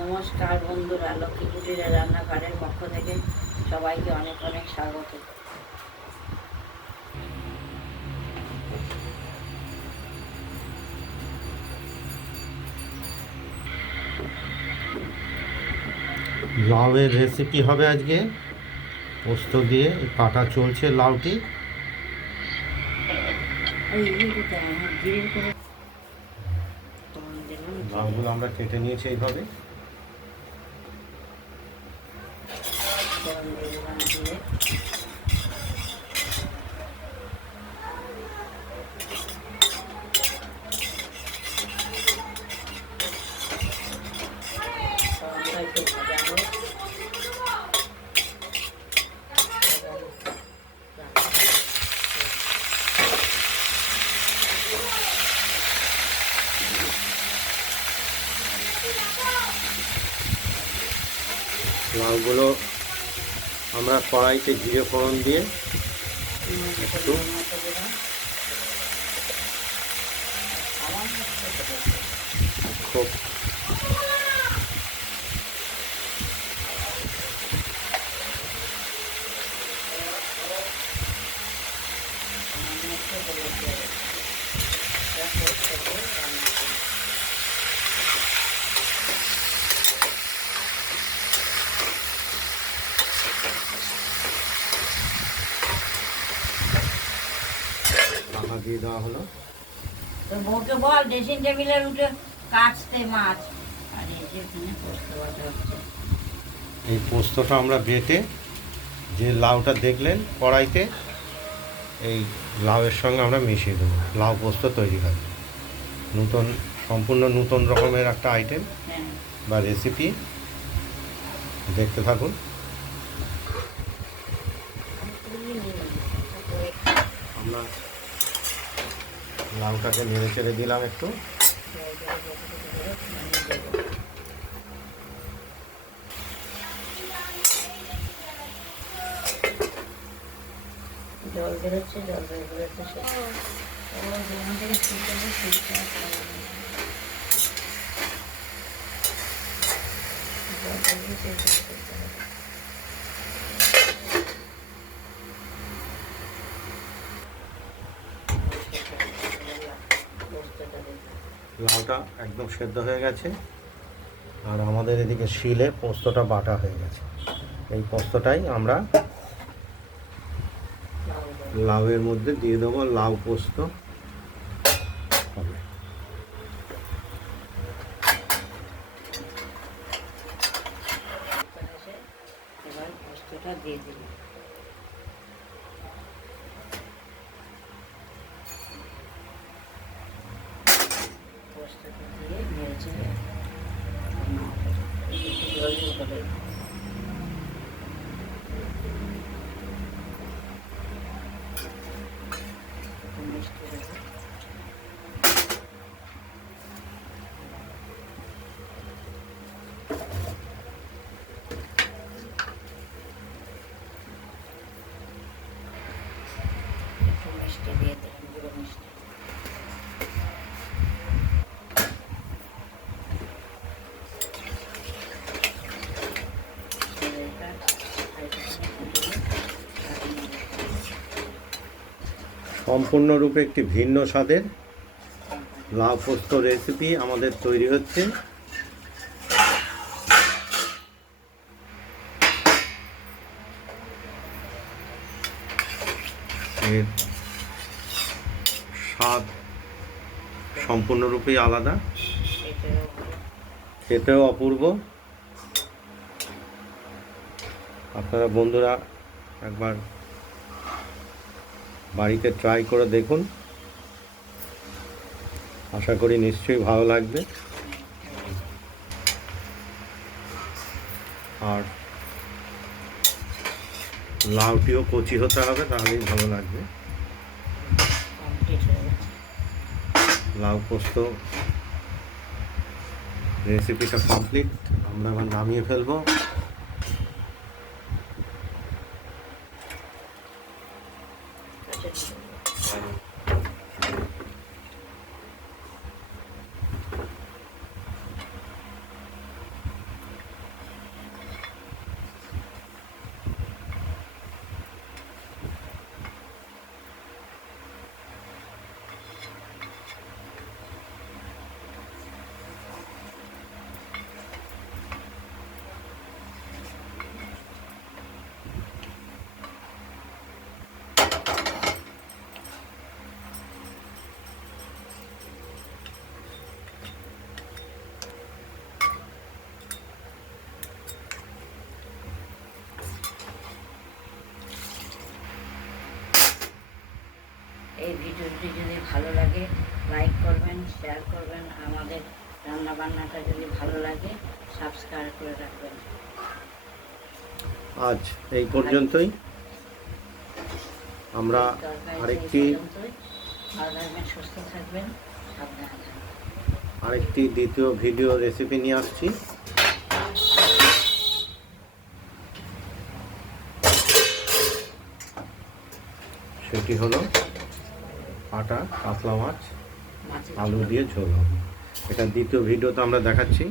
নমস্কার বন্ধুরা, লক্ষ্মী কুটিরের রান্নাঘরের পক্ষ থেকে সবাইকে অনেক অনেক স্বাগত। লাউয়ের রেসিপি হবে আজকে পোস্ত দিয়ে। কাটা চলছে লাউটি। লাউগুলো আমরা কেটে নিয়েছি এইভাবে। লাউগুলো আমরা কড়াইতে জিরে ফোড়ন দিয়ে একটু খুব ঢাকা দিয়ে দেওয়া হলো। তো বউকে বল ড্রেসিং টেবিলের উঠে কাটতে মাছ, আর এই যে পোস্ত বাটা হচ্ছে। এই পোস্তটা আমরা বেটে যে লাউটা দেখলেন কড়াইতে, এই লাউয়ের সঙ্গে আমরা মিশিয়ে দেবো। লাউ পোস্ত তৈরি হয়। সম্পূর্ণ নতুন রকমের একটা আইটেম বা রেসিপি। দেখতে থাকুন। আমরা লাউটাকে নেড়ে চেড়ে দিলাম একটু। জল বেরোচ্ছে, জল বেরোচ্ছে। লাউটা একদম সেদ্ধ হয়ে গেছে, আর আমাদের এদিকে শিলে পোস্তটা বাটা হয়ে গেছে। এই পোস্তটাই আমরা লাউয়ের মধ্যে দিয়ে দেবো। লাউ পোস্ত হবে। এবার পোস্তটা দিয়ে দিল। পোস্তটা দিয়ে নিয়েছে জল করে। মিষ্টি দিয়ে দিলাম, গুঁড়ো মিষ্টি। সম্পূর্ণরূপে একটি ভিন্ন স্বাদের লাউ পোস্ত রেসিপি আমাদের তৈরি হচ্ছে। এর স্বাদ সম্পূর্ণরূপেই আলাদা, খেতেও অপূর্ব। আপনারা বন্ধুরা একবার বাড়িতে ট্রাই করে দেখুন। আশা করি নিশ্চয়ই ভালো লাগবে। আর লাউটিও কচি হতে হবে, তাহলেই ভালো লাগবে। লাউ পোস্ত রেসিপিটা কমপ্লিট। আমরা আবার নামিয়ে ফেলবো। ভিডিওটি যদি ভালো লাগে লাইক করবেন, শেয়ার করবেন। আমাদের রান্নাবান্নাটা যদি ভালো লাগে সাবস্ক্রাইব করে রাখবেন। আজ এই পর্যন্তই। আমরা আরেকটি ভালো থাকবেন, সুস্থ থাকবেন, সাবধানে থাকবেন। আরেকটি দ্বিতীয় ভিডিও রেসিপি নিয়ে আসছি। সেটি হলো কাটা কাতলা মাছ আলু দিয়ে ঝোল হবে। এটা দ্বিতীয় ভিডিওতে আমরা দেখাচ্ছি।